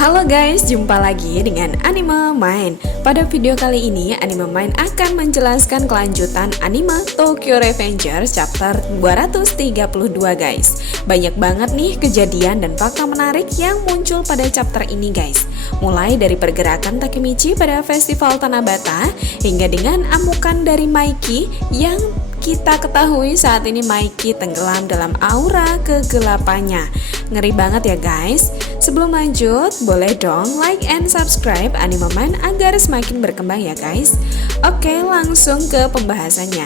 Halo guys, jumpa lagi dengan Anime Mind. Pada video kali ini, Anime Mind akan menjelaskan kelanjutan anime Tokyo Revengers chapter 232 guys. Banyak banget nih kejadian dan fakta menarik yang muncul pada chapter ini guys. Mulai dari pergerakan Takemichi pada festival Tanabata, hingga dengan amukan dari Maiki yang kita ketahui saat ini Maiki tenggelam dalam aura kegelapannya. Ngeri banget ya guys. Sebelum lanjut, boleh dong like and subscribe Anime Mind agar semakin berkembang ya guys. Oke, langsung ke pembahasannya.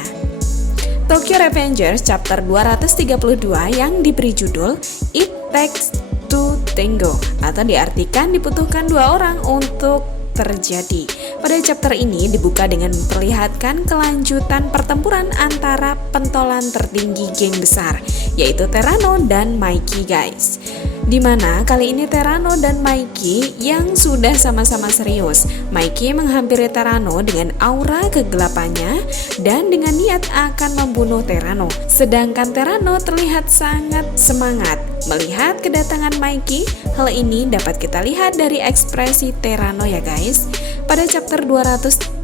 Tokyo Revengers chapter 232 yang diberi judul It Takes Two Tango, atau diartikan dibutuhkan dua orang untuk terjadi. Pada chapter ini dibuka dengan memperlihatkan kelanjutan pertempuran antara pentolan tertinggi geng besar, yaitu Terano dan Maiki guys. Dimana kali ini Terano dan Maiki yang sudah sama-sama serius. Maiki menghampiri Terano dengan aura kegelapannya dan dengan niat akan membunuh Terano. Sedangkan Terano terlihat sangat semangat melihat kedatangan Maiki. Hal ini dapat kita lihat dari ekspresi Terano ya guys. Pada chapter 232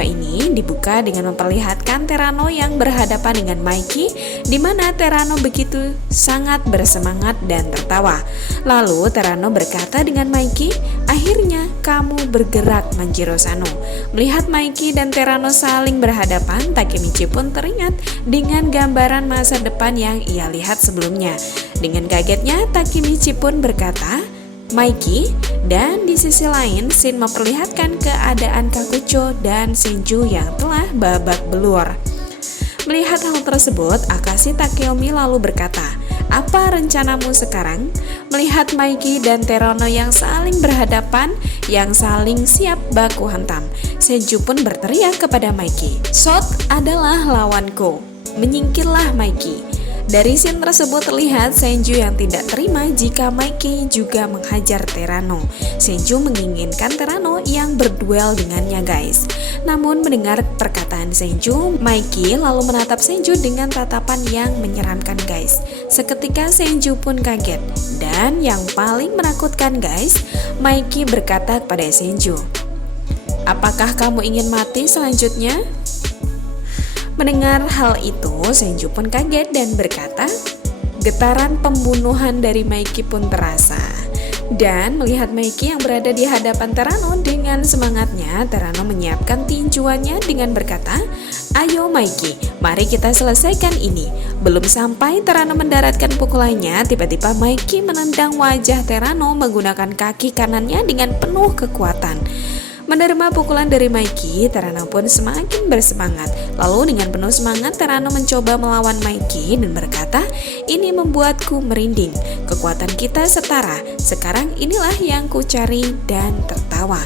ini dibuka dengan memperlihatkan Terano yang berhadapan dengan Maiki, di mana Terano begitu sangat bersemangat dan tertawa. Lalu Terano berkata dengan Maiki, "Akhirnya kamu bergerak, Manjiro Sano." Melihat Maiki dan Terano saling berhadapan, Takemichi pun teringat dengan gambaran masa depan yang ia lihat sebelumnya. Dengan kagetnya, Takemichi pun berkata, "Maiki," dan di sisi lain Shin memperlihatkan keadaan Kakucho dan Senju yang telah babak belur. Melihat hal tersebut, Akashi Takeyomi lalu berkata, "Apa rencanamu sekarang?" Melihat Maiki dan Terano yang saling berhadapan, yang saling siap baku hantam, Senju pun berteriak kepada Maiki, "Shot adalah lawanku, menyingkirlah Maiki." Dari scene tersebut terlihat Senju yang tidak terima jika Maiki juga menghajar Terano. Senju menginginkan Terano yang berduel dengannya guys. Namun mendengar perkataan Senju, Maiki lalu menatap Senju dengan tatapan yang menyeramkan guys. Seketika Senju pun kaget. Dan yang paling menakutkan guys, Maiki berkata kepada Senju, "Apakah kamu ingin mati selanjutnya?" Mendengar hal itu, Senju pun kaget dan berkata, getaran pembunuhan dari Maiki pun terasa. Dan melihat Maiki yang berada di hadapan Terano dengan semangatnya, Terano menyiapkan tinjuannya dengan berkata, "Ayo Maiki, mari kita selesaikan ini." Belum sampai Terano mendaratkan pukulannya, tiba-tiba Maiki menendang wajah Terano menggunakan kaki kanannya dengan penuh kekuatan. Menerima pukulan dari Maiki, Terano pun semakin bersemangat. Lalu dengan penuh semangat Terano mencoba melawan Maiki dan berkata, "Ini membuatku merinding. Kekuatan kita setara. Sekarang inilah yang ku cari," dan tertawa.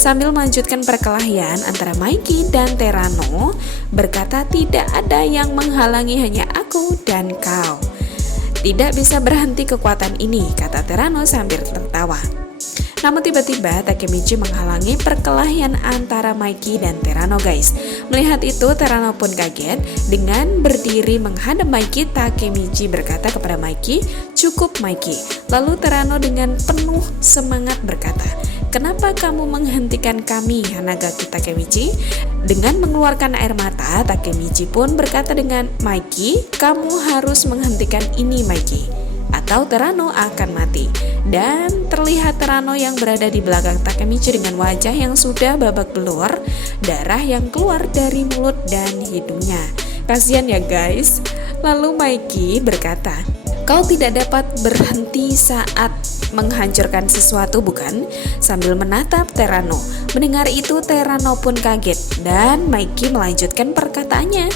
Sambil melanjutkan perkelahian antara Maiki dan Terano, berkata, "Tidak ada yang menghalangi, hanya aku dan kau. Tidak bisa berhenti kekuatan ini," kata Terano sambil tertawa. Namun tiba-tiba Takemichi menghalangi perkelahian antara Maiki dan Terano guys. Melihat itu Terano pun kaget. Dengan berdiri menghadap Maiki, Takemichi berkata kepada Maiki, "Cukup Maiki." Lalu Terano dengan penuh semangat berkata, "Kenapa kamu menghentikan kami, Hanagaki Takemichi?" Dengan mengeluarkan air mata, Takemichi pun berkata dengan Maiki, "Kamu harus menghentikan ini Maiki, atau Terano akan mati." Dan terlihat Terano yang berada di belakang Takemichi dengan wajah yang sudah babak belur, darah yang keluar dari mulut dan hidungnya. Kasian ya guys. Lalu Maiki berkata, "Kau tidak dapat berhenti saat menghancurkan sesuatu bukan?" Sambil menatap Terano. Mendengar itu Terano pun kaget dan Maiki melanjutkan perkataannya,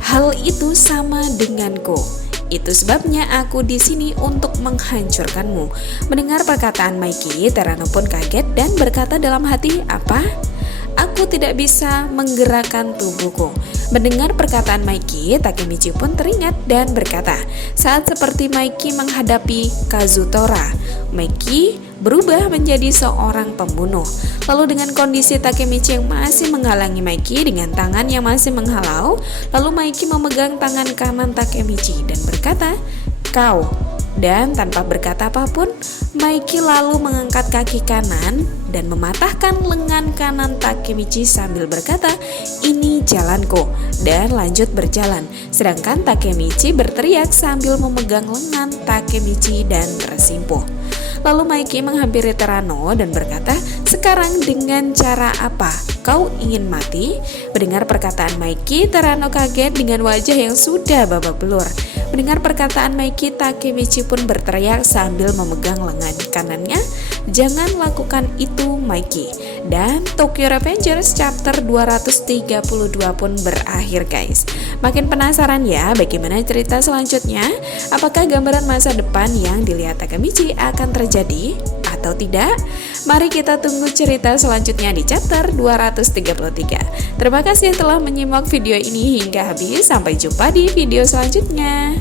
"Hal itu sama denganku. Itu sebabnya aku di sini untuk menghancurkanmu." Mendengar perkataan Maiki, Terano pun kaget dan berkata dalam hati, "Apa? Aku tidak bisa menggerakkan tubuhku." Mendengar perkataan Maiki, Takemichi pun teringat dan berkata, saat seperti Maiki menghadapi Kazutora, Maiki berubah menjadi seorang pembunuh. Lalu dengan kondisi Takemichi yang masih menghalangi Maiki dengan tangan yang masih menghalau, lalu Maiki memegang tangan kanan Takemichi dan berkata, "Kau." Dan tanpa berkata apapun, Maiki lalu mengangkat kaki kanan dan mematahkan lengan kanan Takemichi sambil berkata, "Ini jalanku," dan lanjut berjalan. Sedangkan Takemichi berteriak sambil memegang lengan Takemichi dan tersimpuh. Lalu Maiki menghampiri Terano dan berkata, "Sekarang dengan cara apa? Kau ingin mati?" Mendengar perkataan Maiki, Terano kaget dengan wajah yang sudah babak belur. Mendengar perkataan Maiki, Takemichi pun berteriak sambil memegang lengan kanannya, "Jangan lakukan itu, Maiki." Dan Tokyo Revengers chapter 232 pun berakhir, guys. Makin penasaran ya bagaimana cerita selanjutnya? Apakah gambaran masa depan yang dilihat Takemichi akan terjadi atau tidak? Mari kita tunggu cerita selanjutnya di chapter 233. Terima kasih telah menyimak video ini hingga habis. Sampai jumpa di video selanjutnya.